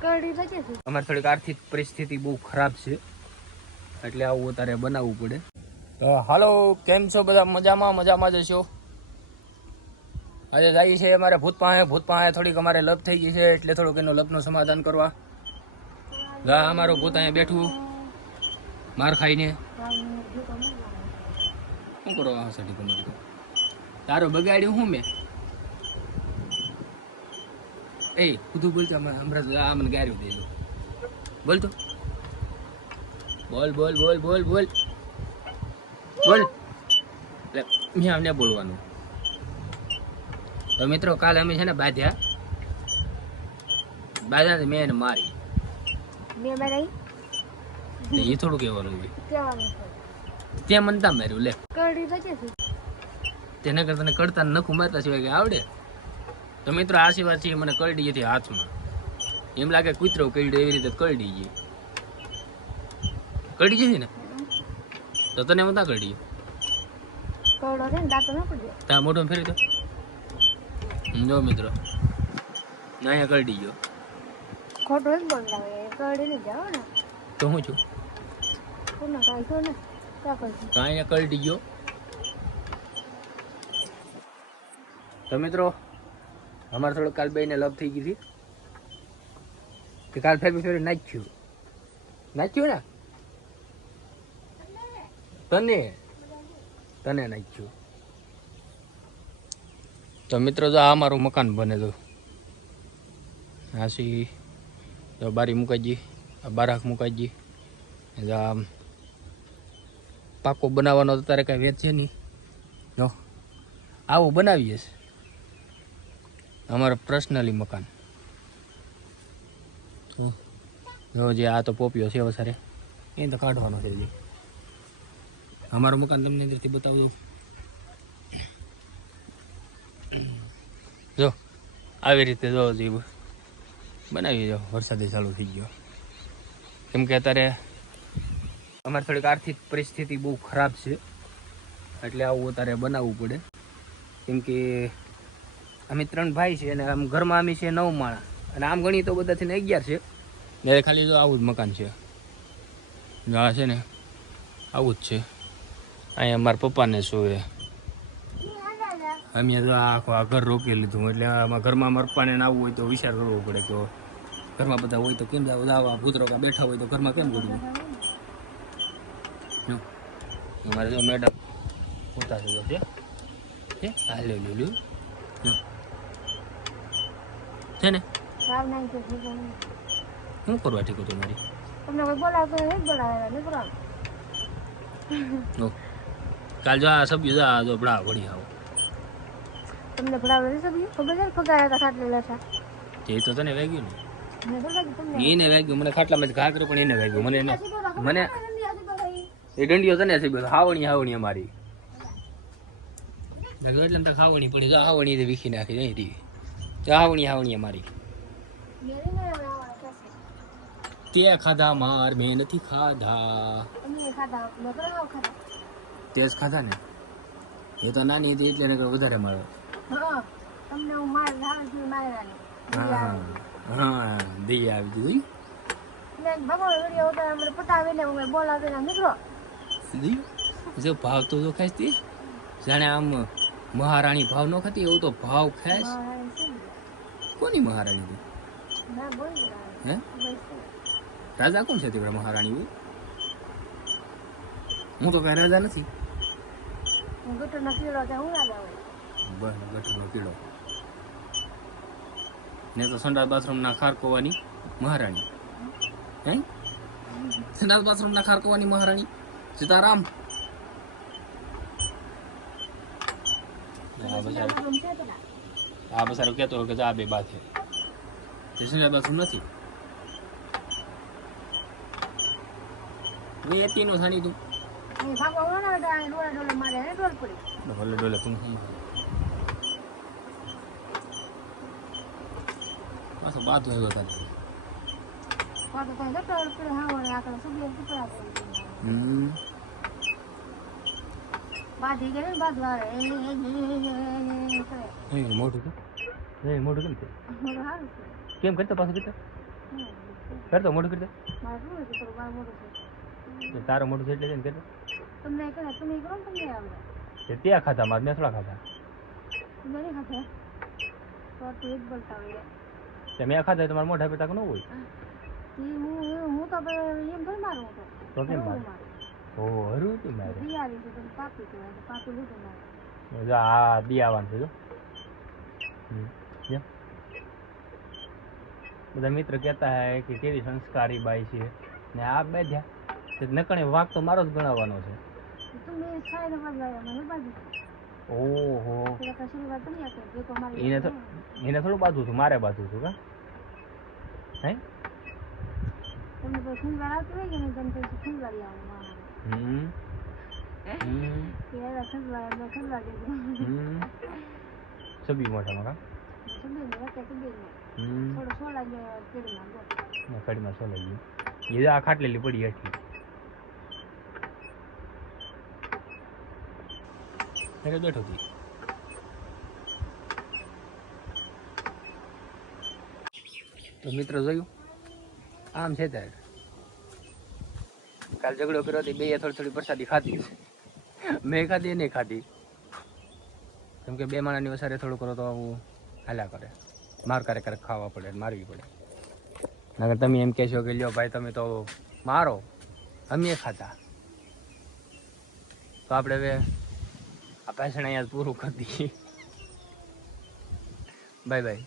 અમારે થોડીક આર્થિક પરિસ્થિતિ બહુ ખરાબ છે એટલે આવું અત્યારે બનાવવું પડે. હાલો, કેમ છો બધા? મજામાં જશો? આજે જાય છે અમારે ભૂત પાસે થોડીક અમારે લપ થઈ ગઈ છે એટલે થોડુંક એનો લપનું સમાધાન કરવા. અમારું ભૂત અહીંયા બેઠું માર ખાઈને. શું કરો આ સાડી તમારી? તો તારું બગાડ્યું હું મેં? એ બધું બોલતો હમણાં મને ગાર્યું દે. બોલ તો, બોલ બોલ બોલ બોલ બોલ બોલ. મેં અમને બોલવાનું. તો મિત્રો, કાલે અમે છે ને બાંધ્યા મેં એને મારી. એ થોડું કહેવાનું હોય. ત્યાં મનતા માર્યું લે. તેના કરતા તને કડતા નખું મારતા સિવાય કે આવડે? તો મિત્રો, આ સિવાય છે મને કરડી હતી હાથમાં. એમ લાગે કૂતરો કરડ્યો એવી રીતે કરડી ગઈ. કરડી જશે ને તો તને હું ત્યાં કરડી ત્યાં મોઢું ફેરી તો જો મિત્રો અહીંયા કરડી ગયો. ખોટું જ બોલાવે, કરડી નહીં જાવ ને તો હું છું કાંઈ કરડી ગયો. તો મિત્રો, અમારે થોડું કાલ બેને લપ થઈ ગઈ હતી કે કાલ ફેરી નાખ્યું ને તને નાખ્યું. તો મિત્રો, જો આ અમારું મકાન બને તો આસી બારી મુકાજી, આ બારાક મુકાજી. આમ પાકો બનાવવાનો તો તારે કાંઈ વેચ છે નહીં. જો આવું બનાવીએ છે અમારું પર્સનલી મકાન. જો જે આ તો પોપિયો છે વસારે એ તો કાઢવાનો છે. અમારું મકાન તમને અંદરથી બતાવું દઉં. જો આવી રીતે જો જીવ બનાવી દો. વરસાદે ચાલુ થઈ ગયો કેમ કે અત્યારે અમારે થોડીક આર્થિક પરિસ્થિતિ બહુ ખરાબ છે એટલે આવું અત્યારે બનાવવું પડે. કેમ કે અમે 3 ભાઈ છે અને આમ ઘરમાં અમે છે 9 માણસ અને આમ ગણી તો બધાથી 11 છે ને. ખાલી જો આવું જ મકાન છે. આ છે ને આવું જ છે. અહીંયા મારા પપ્પાને શું અમે તો આખું આ ઘર રોકી લીધું એટલે આમાં ઘરમાં મારા પપ્પાને આવવું હોય તો વિચાર કરવો પડે કે ઘરમાં બધા હોય તો કેમ આવા ભૂતરો બેઠા હોય તો ઘરમાં કેમ કરવું. અમારે જો મેડમ પોતા છે હાલે લીલું છે ને શું કરવા ઠીક તમારી કાલ જો આ સભ્ય જો બડા વળી આવો તમને ભરાવે સભ્ય ખબર છે ફગાયા હતા ખાટલેલા છે તે તો તને વાગ્યું ને એને વાગ્યું મને ખાટલામાં ઘા કર્યો પણ એને વાગ્યું મને એ દંડીઓ તને છે હાવણી અમારી એટલે તો ખાવણી પડી. જો હાવણી વીખી નાખી નહીં રી હાવણી અમારી. તે ખાધા માર મેં નથી ખાધા. તે જ ખાધા ને એ તો નાની હતી એટલે વધારે મળે. હા દઈ આવી દીધું. જો ભાવ તો જો ખાઈશ જાણે આમ મહારાણી ભાવ ન ખાતી એવું તો ભાવ ખાઈશ. કોની મહારાણી હે રાજા કોણ છે તે મહારાણી? હું તો કઈ રાજા નથી. ગટરનો કીડો ને તો સંડાસ બાથરૂમ ના ખારકોવાની મહારાણી. હે સંડાસ બાથરૂમ ના ખારકોવાની મહારાણી સીતારામ. આ બસારો કેતો કે આ બે બાત છે સંડાસ બાથરૂમ નથી. નું થાણી તું ડોલે તું પાછો બાધો આવ્યો તારે. મોટું કેમ કરતા પાછું કરતા કર તો મોઢું કરી દે. મારે શું નથી કરવું, મારું મોટું છે. તો તારું મોઢું છે એટલે છે ને કર. તમને કહે તમે કરો ને તમને આવડે. તે ત્યાં ખાધા મારે મેં થોડા ખાધા. તમે નહીં ખાતે તો તું એક બોલતા હોય. તે મેં ખાધા હોય તો મારા મોઢા પર તાક ન હોય. હું તો એમ થોડી મારું તો કેમ મારે? ઓહો હરું હતું મારે. બિયારી છે તમે પાપી કહેવાય તો પાપી લીધું મારે. જો આ દી આવવાનું છે જો. જો. બધા મિત્ર કહેતા હે કે કેવી સંસ્કારી બાઈ છે ને આ બેઠ્યા તે નકણે વાંક તો મારો જ ગણાવવાનો છે. તમે સાઈડ બદલાયા મને બાજુ. ઓહો પેલા કશી વાત નહીં આકે જે તમારે એને થોડું બાજુ હતું મારે બાજુ હતું કા હે તમને તો ખંડવાર આવતી હોય કે નહીં તમે પછી ખંડવારી આવો યાર ખંડવાર દેજો સબી મોઢામાં કા સબીને રાખે સબીને થોડો સોલા જે કેડી માંગો કડીમાં સોલાઈ ગયું એ આ ખાટલેલી પડી હતી એટલે બેઠો હતી. તો મિત્રો જોયું આમ છે ત્યારે કાલ ઝઘડો કર્યો હતી બે થોડી થોડી પ્રસાદી ખાધી મેં ખાધી એને ખાધી કેમ કે બે માણાની વસારે થોડું કરો તો આવું હાલ્યા કરે માર ક્યારેક ખાવા પડે મારવી પડે નગર તમે એમ કહેશો કે લ્યો ભાઈ તમે તો મારો અમે ખાતા તો આપણે હવે આ ભાષણ અહીંયા પૂરું કરી દઈએ બાય બાય.